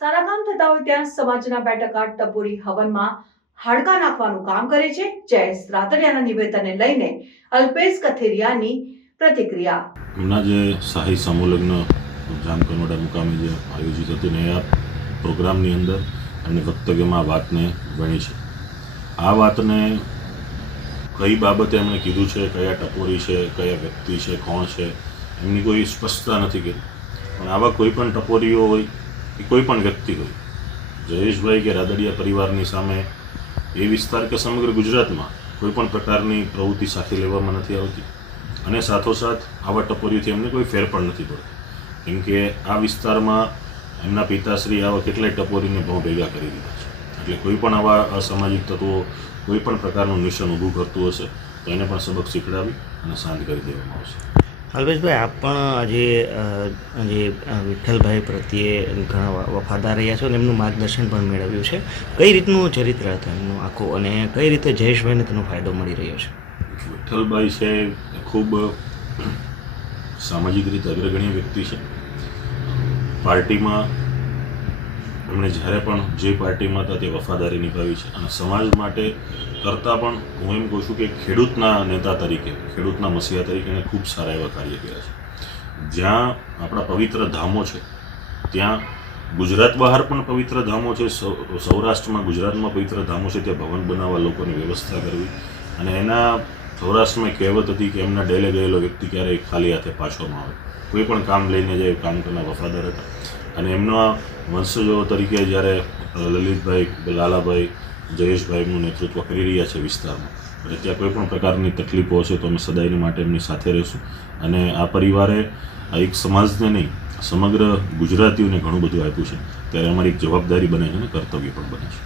સારા કામ થતા હોય ત્યાં સમાજના 2% ટપોરી હવનમાં હાડકા નાખવાનું કામ કરે છે. જયેશ રાતડિયાના નિવેદનને લઈને અલ્પેશ કથિરિયાની પ્રતિક્રિયા. હમણાં જે શાહી સમૂહ લગ્ન જામકંડોળા મુકામે જે આયોજિત હતું ને આ પ્રોગ્રામની અંદર એમને વક્તવ્યમાં આ વાતને ગણી છે. આ વાતને કઈ બાબતે એમણે કીધું છે, કયા ટપોરી છે, કયા વ્યક્તિ છે, કોણ છે, એમની કોઈ સ્પષ્ટતા નથી કરી. પણ આવા કોઈ પણ ટપોરીઓ હોય કે કોઈ પણ વ્યક્તિ હોય, જયેશભાઈ કે રાદડિયા પરિવારની સામે એ વિસ્તાર કે સમગ્ર ગુજરાતમાં કોઈ પણ પ્રકારની પ્રવૃત્તિ સાથે લેવામાં નથી આવતી અને સાથોસાથ આવા ટપોરીઓથી એમને કોઈ ફેર પણ નથી પડતો. કેમ કે આ વિસ્તારમાં એમના પિતાશ્રી આવા કેટલાય ટપોરીને બહુ ભેગા કરી દીધા છે. એટલે કોઈ પણ આવા અસામાજિક તત્વો કોઈ પણ પ્રકારનું નિશાન ઊભું કરતું હશે તો એને પણ સબક શીખડાવી અને શાંત કરી દેવામાં આવશે. અલ્પેશભાઈ, આપ પણ આજે વિઠ્ઠલભાઈ પ્રત્યે ઘણા વફાદાર રહ્યા છો અને એમનું માર્ગદર્શન પણ મેળવ્યું છે. કઈ રીતનું ચરિત્ર હતું એમનું આખું અને કઈ રીતે જયેશભાઈને તેનો ફાયદો મળી રહ્યો છે? વિઠ્ઠલભાઈ છે એ ખૂબ સામાજિક રીતે અગ્રગણ્ય વ્યક્તિ છે. પાર્ટીમાં એમણે જ્યારે પણ જે પાર્ટીમાં હતા તે વફાદારી નિભાવી છે અને સમાજ માટે કરતાં પણ હું એમ કહું છું કે ખેડૂતના નેતા તરીકે, ખેડૂતના મસીહા તરીકે એણે ખૂબ સારા એવા કાર્ય કર્યા છે. જ્યાં આપણા પવિત્ર ધામો છે ત્યાં ગુજરાત બહાર પણ પવિત્ર ધામો છે, સૌરાષ્ટ્રમાં ગુજરાતમાં પવિત્ર ધામો છે, ત્યાં ભવન બનાવવા લોકોની વ્યવસ્થા કરવી અને એના સૌરાષ્ટ્રમાં કહેવત હતી કે એમના ડેલે ગયેલો વ્યક્તિ ક્યારેય ખાલી હાથે પાછો ન આવે. કોઈ પણ કામ લઈને જાય કામ કરનાર વફાદાર હતા અને એમના વંશજો તરીકે જ્યારે લલિતભાઈ, લાલાભાઈ, જયેશભાઈ એમનું નેતૃત્વ કરી રહ્યા છે વિસ્તારમાં, એટલે ત્યાં કોઈ પણ પ્રકારની તકલીફો હશે તો અમે સદાયની માટે એમની સાથે રહીશું. અને આ પરિવારે આ એક સમાજને નહીં સમગ્ર ગુજરાતીઓને ઘણું બધું આપ્યું છે, ત્યારે અમારી એક જવાબદારી બને છે અને કર્તવ્ય પણ બને છે.